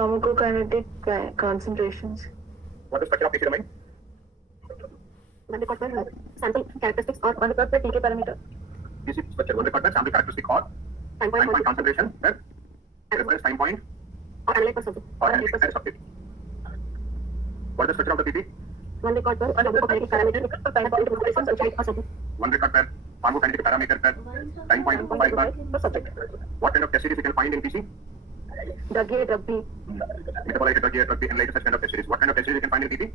Pharmacokinetic concentrations. What is the structure of PC domain? One record per sample characteristics or one record per TK parameter. PC structure, one record per sample characteristic or Time time point point concentration per reference time point or analyte per subject. or analyte per subject. What is the structure of the PP? One record per pharmacokinetic parameter per time point concentration or subject. One record per pharmacokinetic parameter per time point Per subject. What kind of test series you can find in PC? Drug A, drug B. Metabolite, drug A, drug B, and later such kind of test series. What kind of test series you can find in PP?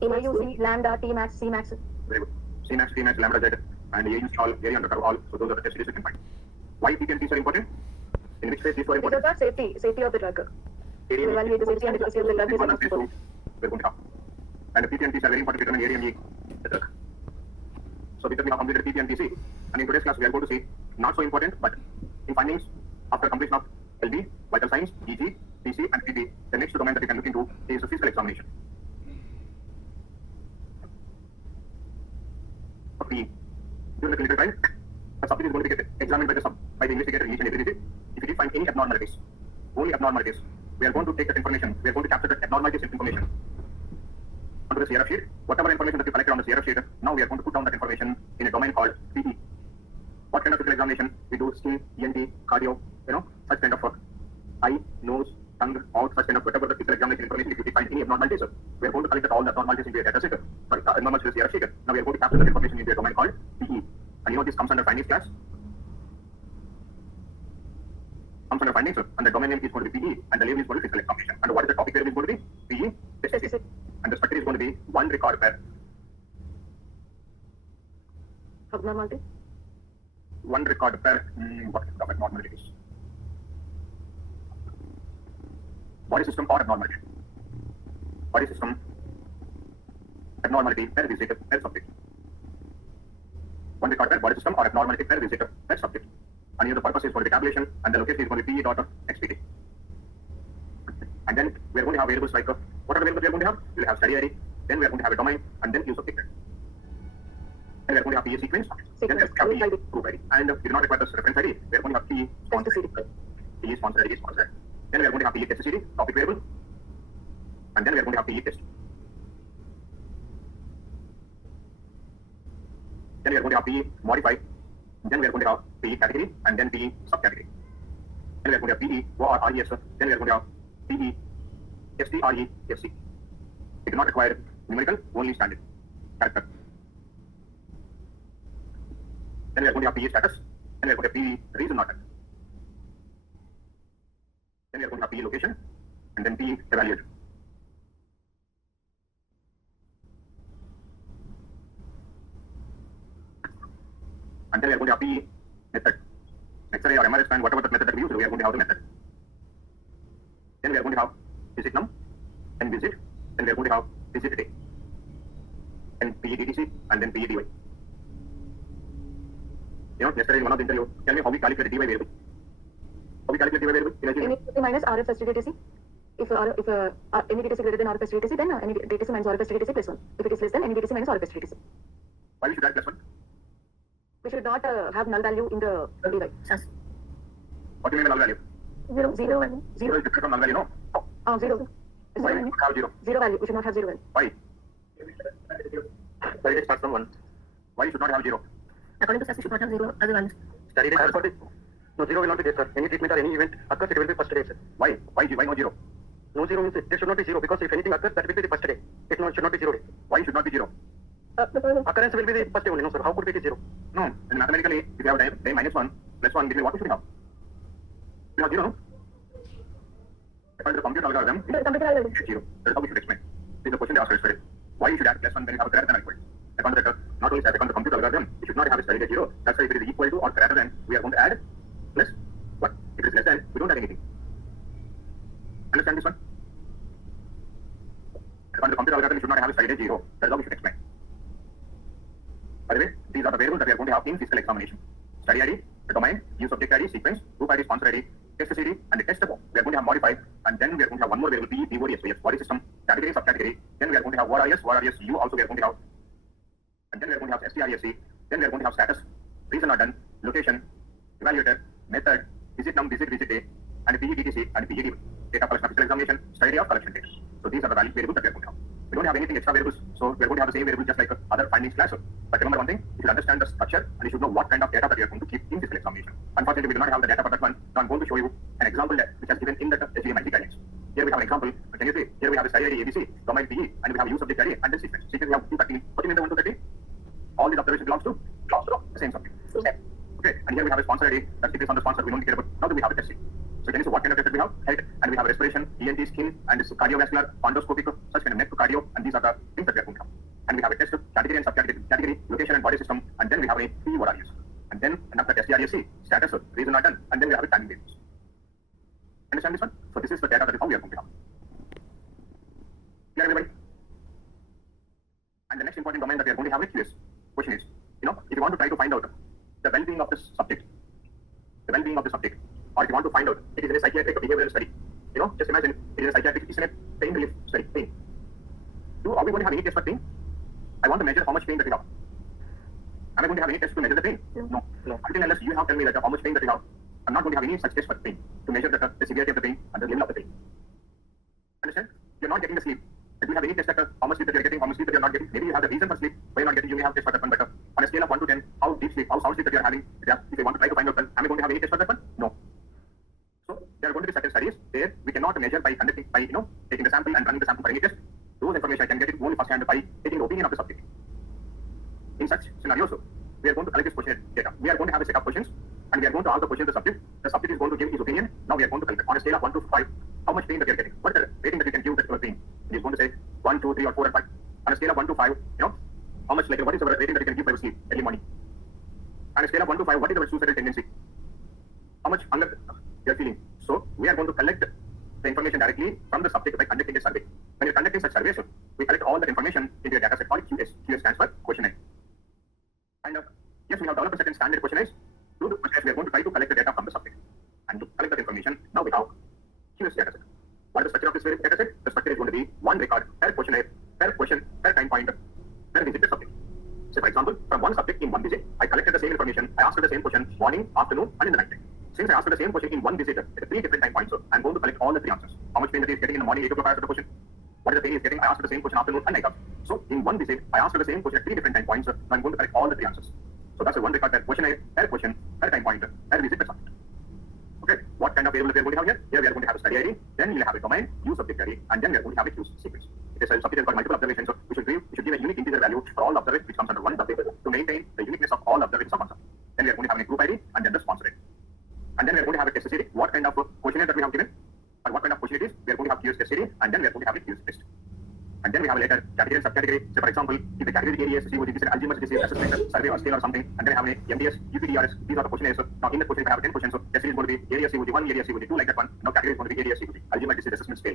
AUC, lambda, Tmax, Cmax. Very good. Cmax, Tmax, lambda, Z, and AU all, area under curve all. So those are the test series you can find. Why PP and Ts are important? In which phase these are These are important? the safety of the drug. Area To evaluate the safety and efficacy of the drug is Phase most II, important. we're going to have. And the PP and Ts are very important to determine area and E, the drug. So because we have completed PP and TC, and in today's class we are going to see not so important, but in findings after completion of LD, vital signs, EG, TC, and PP, the next domain that you can look into is the physical examination. Of PE. During the clinical trial, the subject is going to be examined by the investigator in each and every visit. If you did find any abnormalities, only abnormalities, we are going to take that information, we are going to capture that abnormalities information onto the CRF sheet. Whatever information that you collected on the CRF sheet, now we are going to put down that information in a domain called PE. What kind of physical examination? We do skin, ENT, cardio, such kind of work. Eye, nose, tongue, mouth, such kind of whatever the physical examination information. If you find any abnormalities, we are going to collect all the abnormalities into a data set. Sorry, abnormalities to the CRF sheet. Now we are going to capture that information into a domain called PE. And this comes under findings class. Comes under findings, and the domain name is going to be PE, and the label is going to be physical examination. And what is the topic area is going to be? PE, pesticide. And the structure is going to be one record per Abnormality. one record per what kind of abnormality is? Body system or abnormality? Body system, abnormality per visit per subject. One record per body system or abnormality per visit per subject. And here the purpose is for the tabulation, and the location is going to be PE.xpt. And then we are going to have variables like what are the variables we are going to have? We will have study ID, then we are going to have a domain, and then use of ticket. Then we are going to have PE sequence, then we have PE group ID. And we do not require the reference ID, we are going to have PE sponsor ID. PE sponsor ID is sponsored. Then we are going to have PE test CD, topic variable, and then we are going to have PE test. Then we are going to have PE modified, then we are going to have PE category, and then PE subcategory. Then we are going to have PE ORRES, then we are going to have PE STREFC. It do not require numerical, only standard character. Then we are going to have PE status, then we are going to have PE reason not done. Then we are going to have PE location, and then PE evaluate. And then we are going to have PE method. X-ray or MRI scan, whatever the method that we use, we are going to have the method. Then we are going to have visit num, and visit, then we are going to have visit day, and PE DTC, and then PE DY. Yesterday in one of the interview, tell me how we calculate DY variable. How we calculate DY variable? NEDTC minus RF STDTC. If NEDTC greater than RF STDTC, then NEDTC minus RF STDTC plus 1. If it is less than NEDTC minus RF STDTC. Why we should add plus 1? We should not have null value in the DY. What do you mean by null value? 0, 0, and 0 is different from null value, no? 0. Why we should have 0? 0 value. We should not have 0 value. Why? Study day starts from 1. Why you should not have 0? According to SAS, we should not have 0 as a 1. Study day starts from 1. No, 0 will not be there, sir. Any treatment or any event occurs, it will be first day, sir. Why? Why no 0? No 0 means there should not be 0, because if anything occurs, that will be the first day. It should not be 0 day. Why should not be 0? Occurrence will be the first day only, no sir. How could it be 0? No, and mathematically, if you have day minus 1, plus 1, between what we should have? We have 0, no? According to the computer algorithm, we get 0. That's how we should explain. This is the question they asked yesterday. Why you should add plus 1 when you have a greater than or equal? According to not only according to the computer algorithm, we should not have a study at 0. That's why if it is equal to or greater than, we are going to add plus 1. If it is less than, we don't add anything. Understand this one? According to the computer algorithm, we should not have a study at 0. That's how we should explain. By the way, these are the variables that we are going to have in physical examination. Study ID, the domain, use subject ID, sequence, group ID, sponsor ID, test CD, and the test we are going to have modified, and then we are going to have one more variable, PE, POD, SOS, body system, category, subcategory. Then we are going to have WRIS, U also we are going to have, and then we are going to have STRESC, then we are going to have status, reason not done, location, evaluator, method, visit num, visit day, and PE DTC, and PE DY. data collection of physical examination, study of collection data. So these are the value variables that we are going to have. We don't have anything extra variables, so we are going to have the same variables just like other findings class. But remember one thing, you should understand the structure and you should know what kind of data that you are going to keep in physical examination. Unfortunately, we do not have the data for that one, so I'm going to show you an example which has given in the HDMIT guidance. Here we have an example. Can you see? Here we have the study ID ABC, domain PE, and we have use subject area and then sequence. Sequence we have 213. What do you mean the 1 to 13? All these observations belongs to the same subject. Okay, and here we have a sponsor ID. That's depends on the sponsor. We don't care about. Now do we have a test sheet? So can you see what kind of test we have? Head, and we have respiration, ENT, skin, and this cardiovascular, endoscopic, such kind of neck to cardio, and these are the things that we are going to have. And we have a test category and subcategory, location and body system, and then we have a PE what are used. And then after test RSC, status, reason not done, and then we have a timing variables. Understand this one? So this is the data that is how we are going to have. Clear everybody? And the next important domain that we are going to have with this question is, if you want to try to find out the well-being of the subject, or if you want to find out it is in a psychiatric or behavioral study, just imagine it is a psychiatric, it's in a pain relief study, pain. Are we going to have any test for pain? I want to measure how much pain that we have. Am I going to have any test to measure the pain? No. Until unless you have tell me that how much pain that we have, I'm not going to have any such test for pain to measure the severity of the pain and the level of the pain. Understand? You're not getting the sleep. Do you have any test that how much sleep that you're getting, how much sleep that you're not getting? Maybe you have the reason for sleep, why you're not getting, you may have test for that one, but on a scale of 1 to 10, how deep sleep, how sound sleep that you're having, if you want to try to find out, am I going to have any test for that one? No. So there are going to be certain studies where we cannot measure by conducting, by taking the sample and running the sample for any test. Those information I can get it only first hand by taking the opinion of the subject. In such scenarios, we are going to collect this question data. We are going to have a set of questions, and we are going to ask the question to the subject. The subject is going to give his opinion. Now we are going to collect on a scale of 1 to 5, how much pain that you are getting. What is the rating that you can give that pain? He is going to say 1, 2, 3, or 4, and 5. On a scale of 1 to 5, how much what is the rating that you can give by sleep early morning? On a scale of 1 to 5, what is the suicidal tendency? How much hunger you are feeling? So we are going to collect the information directly from the subject by conducting a survey. When you're conducting such surveys, we collect all that information into a data set called QS. QS stands for questionnaire. And yes, we have developed a certain standard questionnaires. Through the questionnaires, we are going to try to collect the data from the subject. And to collect that information, now we have QS data set. What is the structure of this data set? The structure is going to be one record per questionnaire, per question, per time point, per visited subject. So for example, from one subject in one visit, I collected the same information. I asked the same question morning, afternoon, and in the night time. Since I asked the same question in one visit at 3 different time points, I'm going to collect all the 3 answers. How much pain that he is getting in the morning, 8 o'clock, I asked the question. What is the pain he is getting? I asked the same question afternoon and night after. So in one visit, I asked the same question at 3 different time points, so I'm going to collect all the 3 answers. So that's a one record per questionnaire, per question, per time point, per visit, per subject. Okay, what kind of variable we are going to have here? Here we are going to have a study ID, then we'll have a domain, use subject ID, and then we are going to have a use sequence. It is a subject got multiple observations, so we should give a unique integer value for all observations which comes under one subject to maintain the uniqueness of all observations of one subject. Then we are going to have a group ID and then the sponsor ID. And then we are going to have a test series, what kind of questionnaire that we have given, and what kind of question it is, we are going to have QS test series, and then we are going to have a QS test. And then we have a later category and subcategory. So for example, if the category area is COG, this is Alzheimer's disease assessment, survey or scale or something, and then I have a MDS, UPDRS, these are the questionnaires. So now in the question, if I have 10 questions, so test series is going to be area COG 1, area COG 2, like that one. Now category is going to be area COG, Alzheimer's disease assessment scale.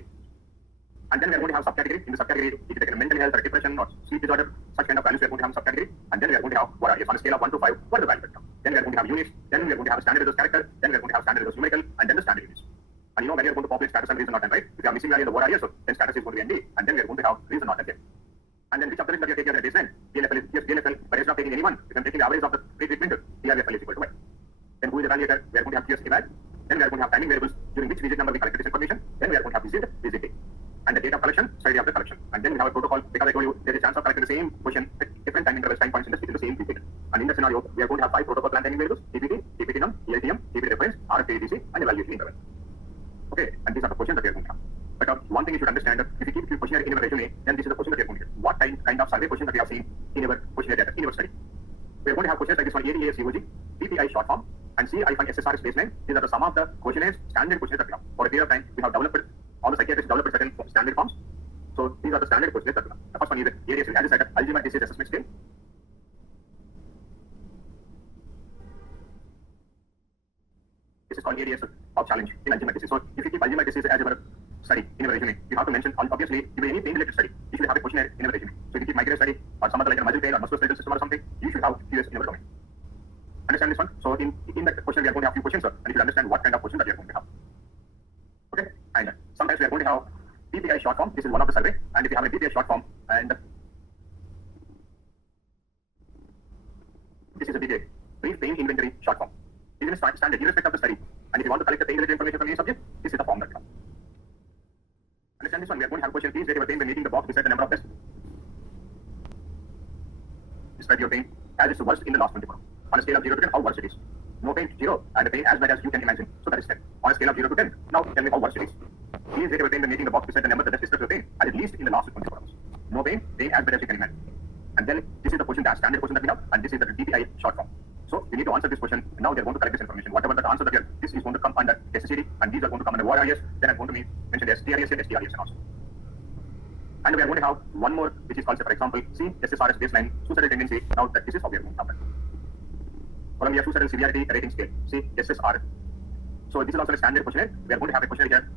And then we are going to have subcategory. In the subcategory, if you take a mental health or depression or sleep disorder, such kind of values we are going to have subcategory. And then we are going to have what are on a scale of 1 to 5, what is the value? Then we are going to have units, then we are going to have standard results character, then we are going to have standard results numerical, and then the standard units. And when you are going to populate status and reason not done, right? If you are missing value in the word area, so then status is going to be ND, and then we are going to have reason not done here. And then which observation that you take here at baseline? DLFL is yes, DLFL, but it's not taking anyone. If I'm taking the average of the pre-treatment, DLFL is equal to Y. Then who is the evaluator? We are going to have QS eval. Then we are going to have timing variables during which visit number we collected this information. Then we are going to have visit day. And the date of collection, study of the collection. And then we have a protocol, because I told you there is a chance of collecting the same question at different time intervals, time points in the same visit. And in the scenario, we are going to have 5 protocol plan timing variables: TPT, TPT num, ELTM, TPT reference, RFKDC, and evaluation interval. Okay, and these are the questions that we are going to have. But one thing you should understand, if you keep your questionnaire in your resume, then this is the question that we are going to get. What kind of survey questions that we have seen in our questionnaire data, in our study? We are going to have questions like this one: ADA, COG, PPI short form, and C-SSRS baseline. These are the sum of the questionnaires, standard questionnaires that we have. For a period of time, we have developed, all the psychiatrists developed certain standard forms. So these are the standard questionnaires that we have. The first one is the ADA, as I said, Alzheimer's disease assessment scale. This is called ADS of challenge in Alzheimer's disease. So if you keep Alzheimer's disease as your study in your resume, you have to mention, obviously, if you have any pain related study, you should have a questionnaire in your resume. So if you keep migraine study or some other like a muscle pain or musculoskeletal system or something, you should have QS in your domain. Understand this one? So in that question, we are going to have a few questions, and you should understand what kind of question that you are going to have. Okay? And sometimes we are going to have PPI short form. This is one of the survey. And if you have a PPI short form, and this is a PPI, brief pain inventory short form. This is a standard irrespective of the study. And if you want to collect the pain related information from any subject, this is the form that you have. understand this one? We are going to have a question. Please rate your pain when meeting the box beside the number of tests. Describe your pain as it's the worst in the last 24 hours. On a scale of 0 to 10, how worst it is? No pain, 0, and the pain as bad as you can imagine. So that is 10. On a scale of 0 to 10, now tell me how worst it is. Please rate your pain when meeting the box beside the number that describes your pain at least in the last 24 hours. No pain, pain as bad as you can imagine. And then this is the question, that standard question that we have, and this is the DPI short form. So you need to answer this question. Now we are going to collect this information. Whatever the answer that you are, this is going to come under SSCD, and these are going to come under ORIS. Then I'm going to mention the STRS and STRS also. And we are going to have one more, which is called, for example, see SSRS baseline, suicidal tendency. Now that this is how we are going to have it. Columbia Suicidal Severity Rating Scale, see SSR. So this is also a standard questionnaire. We are going to have a questionnaire here.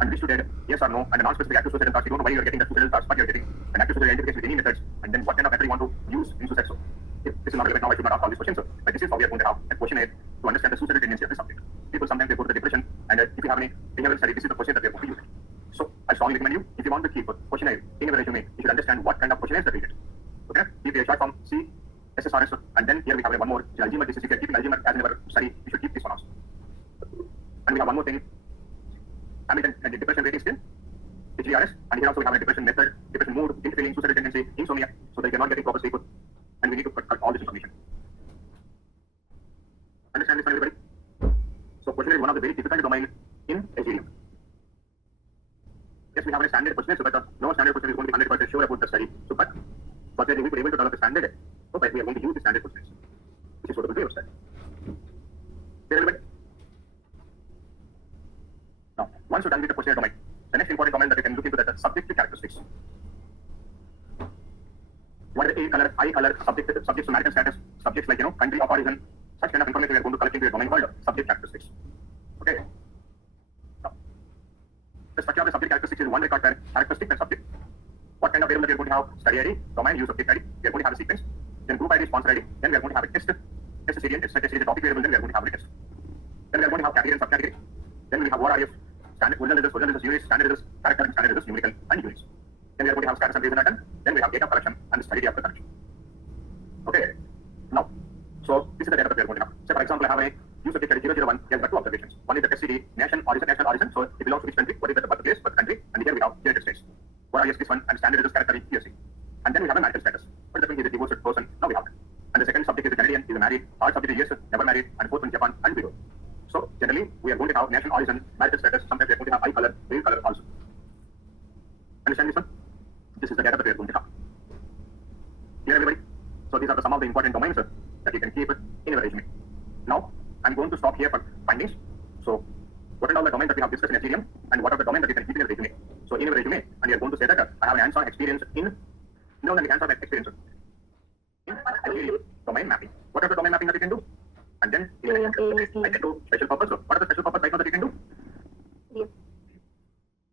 And which to did yes or no, and a non-specific active suicidal thoughts. You don't know why you are getting the suicidal thoughts, but you are getting an active suicidal identification with any methods, and then what kind of method you want to use in suicide. So if this is not relevant now, I should not ask all these questions. So, but this is how we are going to have a questionnaire to understand the suicidal tendency of the subject. People sometimes they go to the depression, and if you have any behavioral study, this is the question that we are going to use. So I strongly recommend you, if you want to keep a questionnaire in your resume, you should understand what kind of questionnaires that we get. Okay? Keep a short form C, SSRS, and then here we have one more, which is Alzheimer's disease. If you are keeping Alzheimer's as in our study, you should keep this one also. And we have one more thing, Hamilton and the depression rating scale, HDRS, and here also we have a depression method, depression mood, guilt feeling, suicidal tendency, insomnia, so that you are not getting proper sleep, and we need to cut all this information. Understand this one, everybody? So questionnaire is one of the very difficult domains in HDM. Yes, we have a standard questionnaire, so that no standard question is going to be 100% sure about the study. So, but we will be able to develop a standard, so that we are going to use the standard questions, which is suitable to your study. Clear, everybody? Now, once you're done with the questionnaire domain, the next important domain that you can look into that is subjective characteristics. What is the A color, I color, subjects to marital status, subjects like, country of origin, such kind of information we are going to collect into a domain called subject characteristics. Okay? Now, the structure of the subject characteristics is one record per characteristic and subject. What kind of variable we are going to have? Study ID, domain, use object ID. We are going to have a sequence. Then group ID, sponsor ID. Then we are going to have a test series, the topic variable. Then we are going to have a test. Then we are going to have category and subcategory. Then we have ORIF, standard, original results, units, standard results, character and standard results, numerical and units. Then we are going to have status and reason attend. Then we have data collection and the study of the collection. Okay. Now, so this is the data that we are going to have. So for example, I have a use object ID 001. He has got two observations. One is the test CD, national origin. So it belongs to which country? What is the birthplace, birth country? And here we have United States. ORIS this one and standard results, character PSC. And then we have a marital status. What does that mean? He is a divorced person. Now we have it. And the second subject is a Canadian, is a married. Third subject is yes, never married. And fourth one Japan and widow. So generally, we are going to have national origin, marital status. Sometimes we are going to have eye color, hair color also. Understand this one? This is the data that we are going to have. Clear, everybody? So these are some of the important domains that you can keep in your resume. Now, I'm going to stop here for findings. So, what are all the domains that we have discussed in HDM, and what are the domains that you can keep in your resume? So, in your resume, and you are going to say that I have an hands-on experience in, hands-on experience in HDM, domain mapping. What are the domain mapping that you can do? And then, I can do special purpose. So, what are the special purpose right now that you can do? Yeah.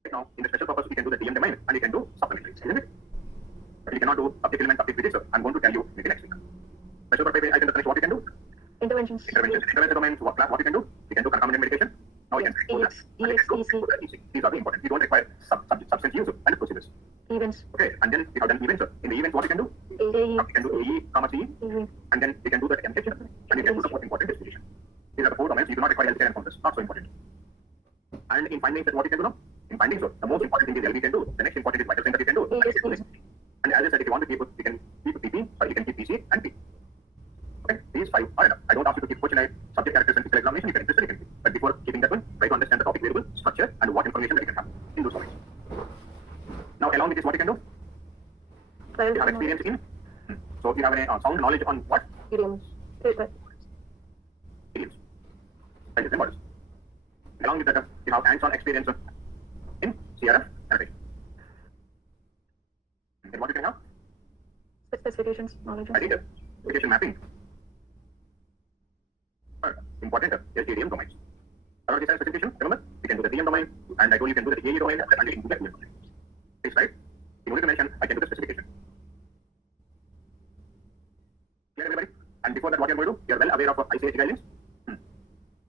Right now, in the special purpose, you can do the DM domain, and you can do supplementary, isn't it? But you cannot do subject element, subject widget. So, I'm going to tell you maybe next week. Special purpose, I can define what you can do. Interventions. Intervention domain, what you can do? You can do concomitant medication. Now you can do that. These are the important. You don't require substance use and procedures. Events. Okay, and then we have done events. In the events, what you can do? AE. You can do AE, CE, and then you can do the MH, and you can do the most important disposition. These are the four domains. You do not require healthcare encounters. Not so important. And in findings, what you can do now? In findings, the most important thing is LV can do. The next important is vital sign that you can do. And as I said, if you want to keep, you can keep PP, or you can keep PC and P. Okay, these five are enough. I don't ask you to keep questionnaire, subject characters and physical examination. You can interest, you can keep. But before keeping that one, try to understand the topic variable, structure, and what information that you can have in those domains. Now, along with this, what you can do? You have experience in. So, you have a sound knowledge on what? Idioms. Idioms. And different models. Along with that, you have hands-on experience in CRF annotation. And what you can have? Specifications, knowledge. Specification mapping. Important HDM domains. I already said specification, remember? You can do the DM domain, and I told you can do the AE domain, and you can do the UM domain. Please, right? In order to mention, I can do the specification. Clear, everybody? And before that, what you are going to do? You are well aware of ICH guidelines. You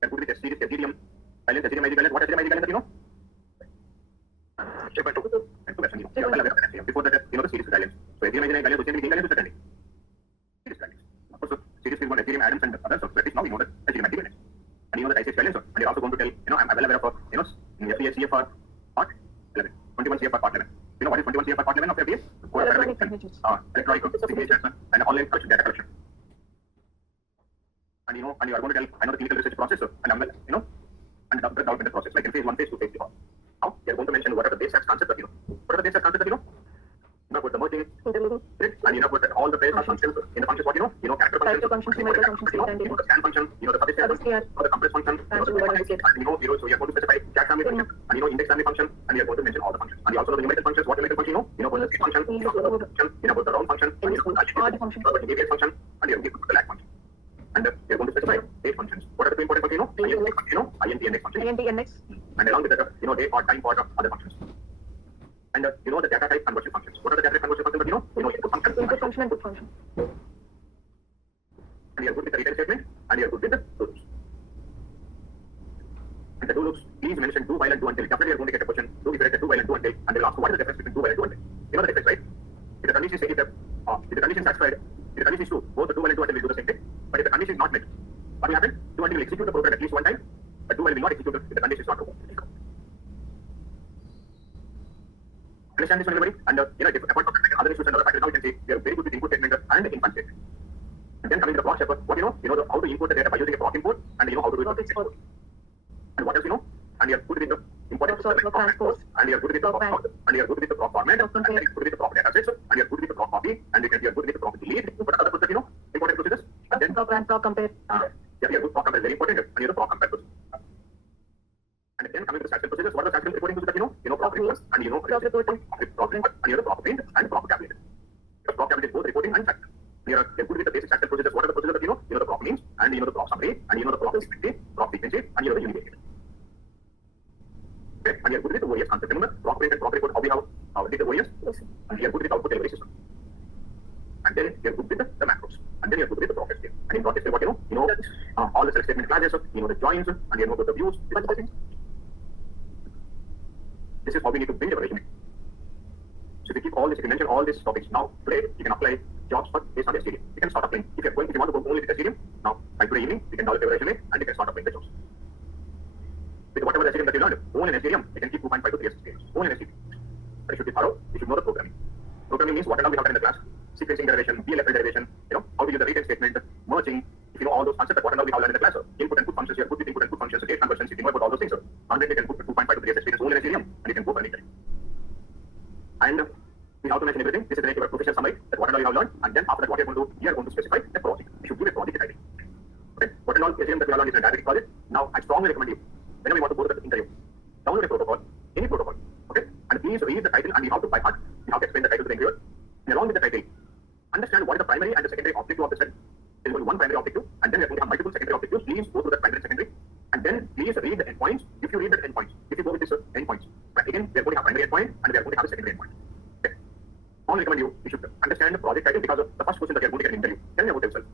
can put the series, HDM guidelines, HDM ID guidelines. What is HDM ID guidelines that you know? Step by 2. And 2 version, you are well aware of that HDM. Before that, you know the series guidelines. So HDM ID guidelines, HDM guidelines is the trending. Series guidelines. Of course, series is going to HDM Adams and others, so at least now we know that HDM ID guidelines. And you know the ICH guidelines, and you're also going to tell, I'm well aware of, in FDA CFR Part 11, 21 functions. Electronic signatures and online collection, data collection. And you are going to tell, I know the clinical research process, and I'm, and the development process, like in phase 1, phase 2, phase 3. Now, you're going to mention what are the base concepts that you know. What are the base concepts that you know? You know about the merging, and you know about all the base functions. In the functions, what you know character functions, numerical functions, you know the scan function, you know the subscript function, the compress function, you know the function, and so you're going to specify CAT family function, and index family function, and you're going to mention all the functions. And you also know the numerical functions, what numerical function you know about the state function, you know about the function, you know about the round function, and you know about the function, about the deviate function, and you're going to the lag function. And you're going to specify date functions. What are the two important functions you know? INT and X function. INT and X. And along with that, date or time part of other functions. And you know the data type conversion functions. What are the data type conversion functions? You know input function. Input function and put function. And you're good with the return statement, and you're good with the do loops. And the do loops, please mention do while and do until. Definitely you're going to get a question. Do differentiate do while and do until, and they'll ask what is the difference between do while and do until. You know the difference, right? If the condition is if the condition is satisfied, if the condition is true, both the do while and do until will do the same thing. But if the condition is not met, what will happen? Do until will execute the program at least one time, but do while will not execute if the condition is not true. Understand this one, everybody? And apart from other issues and other factors, now you can see we are very good with input statement and input statement. And then coming to the proc step, what you know how to import the data by using a proc import, and you know how to do it with export. And what else you know? And you are good with the import transpose, and you are good with the proc, and you are good with the proc format, and you are good with the proc data sets, and you are good with the proc copy, and you are good with the proc delete. But other process, important procedures. And then proc and proc compare. Yeah, good proc compare is very important, and you know the proc compare procedure. And then coming to the statistical procedures, what are the statistical reporting procedures? You know proc reports, and you know proc reporting, and you know the proc print and proc calculate. Because proc calculate is both reporting and statistical. You're good with the basic statistical procedures. What are the procedures that you know? You know the proc means, and you know the proc summary, and you know the proc frequency, and you know the univariate. Okay, and you're good with the OAS concept. Remember, proc print and proc report, how we did the OAS, and you're good with the output delivery system. And then you're good with the macros, and then you're good with the proc SQL. And in proc SQL, what you know all the select statement classes, you know the joins, and you know about the views, these things. This is how we need to build a resume. So if you keep all this, if you mention all these topics now, today you can apply jobs based on the STDM. You can start applying. If you want to go only with the STDM, now by today evening, you can develop your resume and you can start applying the jobs. With whatever STDM that you learned, only an STDM, you can keep 2.5 to 3 years experience. Only an STDM. But you should be thorough, you should know the programming. Programming means what we have done in the class. Sequencing derivation, VLFL derivation, how to use the return statement, merging, if you know all those concepts that what we have learned in the class. Input and put functions, you are good with input and put functions, date conversions, you know about all those things. And then you can put 2.5 to 3 years experience only in STDM, and you can go for anything. And we have to mention everything. This is the professional summary that what you have learned, and then after that what you are going to do, we are going to specify the project. You should give a project title. Okay, what and all STDM that we have learned is a diabetic project. Now I strongly recommend you, whenever you want to go to the interview, download a protocol, any protocol, okay, and please read the title and you have to by heart, you have to explain the title to the interviewer. And along with the title, understand what is the primary and the secondary objective of the study. There is only one primary objective, and then we are going to have multiple secondary objectives. Please go through the primary and secondary, and then please read the endpoints. If you read the endpoints, if you go with this endpoints, but again, we are going to have primary endpoint and we are going to have a secondary endpoint. Okay. I only recommend you should understand the project title because of the first question that you are going to get in interview. Tell me about yourself.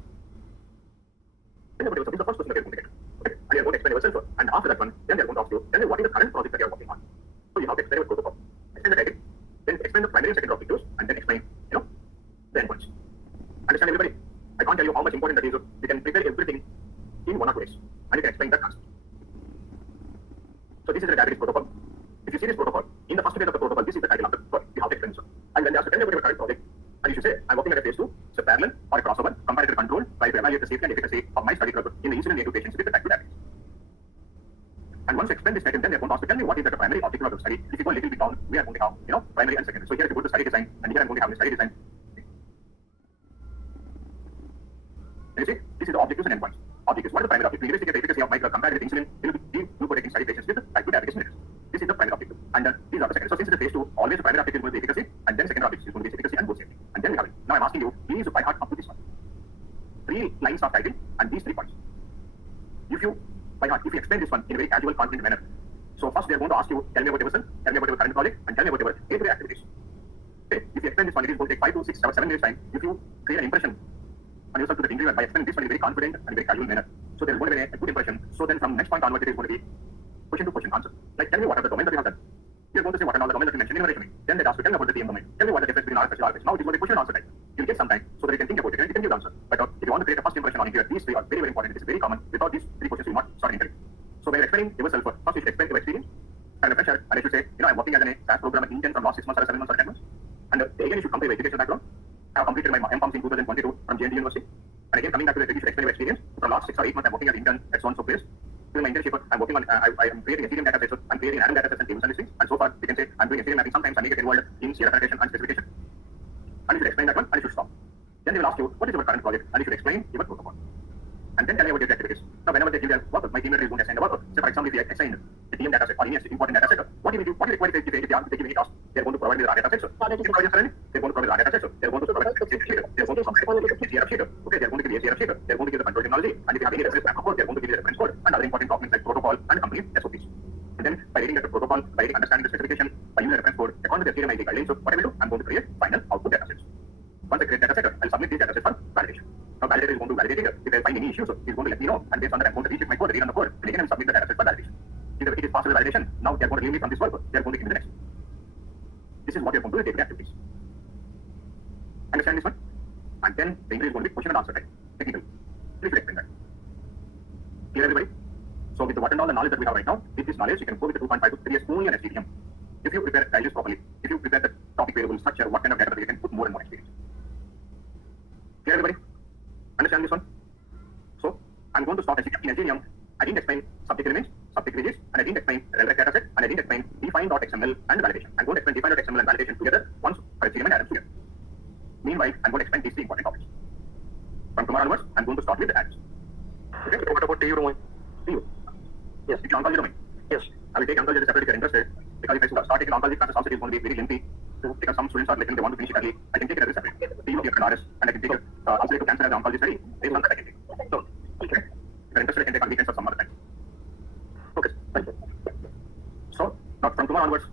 Tell me about yourself. This is the first question that you are going to get. Okay. And you are going to explain yourself, and after that one, then they are going to ask you, tell me what is the current project that you are working on. So you have to explain your protocol. Explain the title, then explain the primary and secondary objectives, and then explain, the endpoints. Understand everybody? I can't tell you how much important that is. You can prepare everything in 1 or 2 days, and you can explain that concept. So this is the diabetes protocol. If you see this protocol, in the first phase of the protocol, this is the title of the project. You have to explain this one. And when they ask you, tell me about your current project, and you should say, I'm working at a phase 2, it's a parallel or a crossover, comparative control, try to evaluate the safety and efficacy of my study drug in the insulin native patients with the type 2 diabetes. And once you explain this title, then they're going to ask you, tell me what is the primary objective of the study. If you go a little bit down, we are going to have, primary and secondary. So here if you go to study design, and here I'm going to have the study design. And you see, this is the objectives and endpoints. Objectives. What is the primary objective? To investigate the efficacy of my drug compared with insulin glucotaking study patients with type 2 diabetes mellitus. This is the primary objective. And these are the secondary. So since it is phase 2, always the primary objective is going to be efficacy, and then the secondary objective is going to be efficacy and good safety. And then we have it. Now I'm asking you, please by heart up to this one. 3 lines of title and these 3 points. If you explain this one in a very casual, confident manner. So first they are going to ask you, tell me about yourself, tell me about your current project, and tell me about your day-to-day activities. Okay, if you explain this one, it is going to take 5 to 6, 7 minutes time. If you create an impression on yourself to the interviewer by explaining this one in a very confident and very casual manner, so there is going to be a good impression. So then from next point onward, it is going to be question to question answer. Like, tell me what are the domains that you have done. You're going to say what are all the domains that you mentioned in your resume. Then they ask you, tell me about the TM domain. Tell me what the difference between RFS and RFS. Now it is going to be question and answer time. You'll get some time so that you can think about it and you can give the answer. But if you want to create a first impression on interviewer, these 3 are very, very important. This is very common. Without these 3 questions, you will not start an interview. So when you're explaining yourself, first you should explain your experience and a fresher, and you should say, I'm working as a SAS programmer in India from last 6 months or 7 months or 10 months. And again, you should compare your educational background. 2022 from JNT University. And again, coming back to the explain your experience. For the last 6 or 8 months, I'm working as an intern at so and so place. This is my internship. I'm working on, I am creating Ethereum data sets. I'm creating Atom data sets and tables and listings. And so far, you can say I'm doing Ethereum mapping. Sometimes I may get involved in CR accreditation and specification. And you should explain that one, and you should stop. Then they will ask you, what is your current project? And you should explain your protocol. And then tell me about your activities. Now, whenever they give their work, my team leader is going to assign the work. So, for example, if you assign the TM data set or any important data set, what do you do? What do you require if they give any task? They're going to provide me the raw data set. They're going to provide raw data set. They're going to provide they're going to provide ACRF shader. Okay, they're going to give ACRF shader. They're going to give the control technology. And if you have any reference map code, they're going to give you the reference code and other important documents like protocol and company SOPs. And then by reading the protocol, by reading understanding the specification, by using the reference code, according to the Ethereum ID guidelines, so what I will do, I'm going to create final output data sets. Once I create data set, I'll submit these data sets for validation. Now, validator is going to validate it. If I find any issues, he's going to let me know. And based on that, I'm going to recheck my code, read on the code, and again, I'll submit the data set for validation. If it is passed with validation, now they're going to leave me from this work. They're going to give me the next. This is what you're going to do with day-to-day activities. Understand this one? And then the English is going to be question and answer type. Technical. Please explain that. Clear, everybody? So with what and all the knowledge that we have right now, with this knowledge, you can go with the 2.5 to 3 years only on SDTM. If you prepare values properly, if you prepare the topic variable structure, what kind of data you can put more and more experience. Clear, everybody? Understand this one? So, I'm going to start in Ethereum. I didn't explain subject elements, subject images, and I didn't explain relevant data set, and I didn't explain define.xml and validation. I'm going to explain define.xml and validation together once for Ethereum and Atom together. Meanwhile, I'm going to explain these 3 important topics. From tomorrow onwards, I'm going to start with the atoms. Okay, so what about TU domain? TU? Yes, it's oncology domain. Yes, I will take oncology separately if you're interested, because if I start taking oncology classes also, it is going to be very lengthy. So, because some students are like, they want to finish it early, I can take it as a separate. TU, you can RS, and I can take it outside to cancer as an oncology study. Based on that, I can take. So, okay. If you're interested, I can take on weekends or some other time. Okay, thank you. So, now from tomorrow onwards,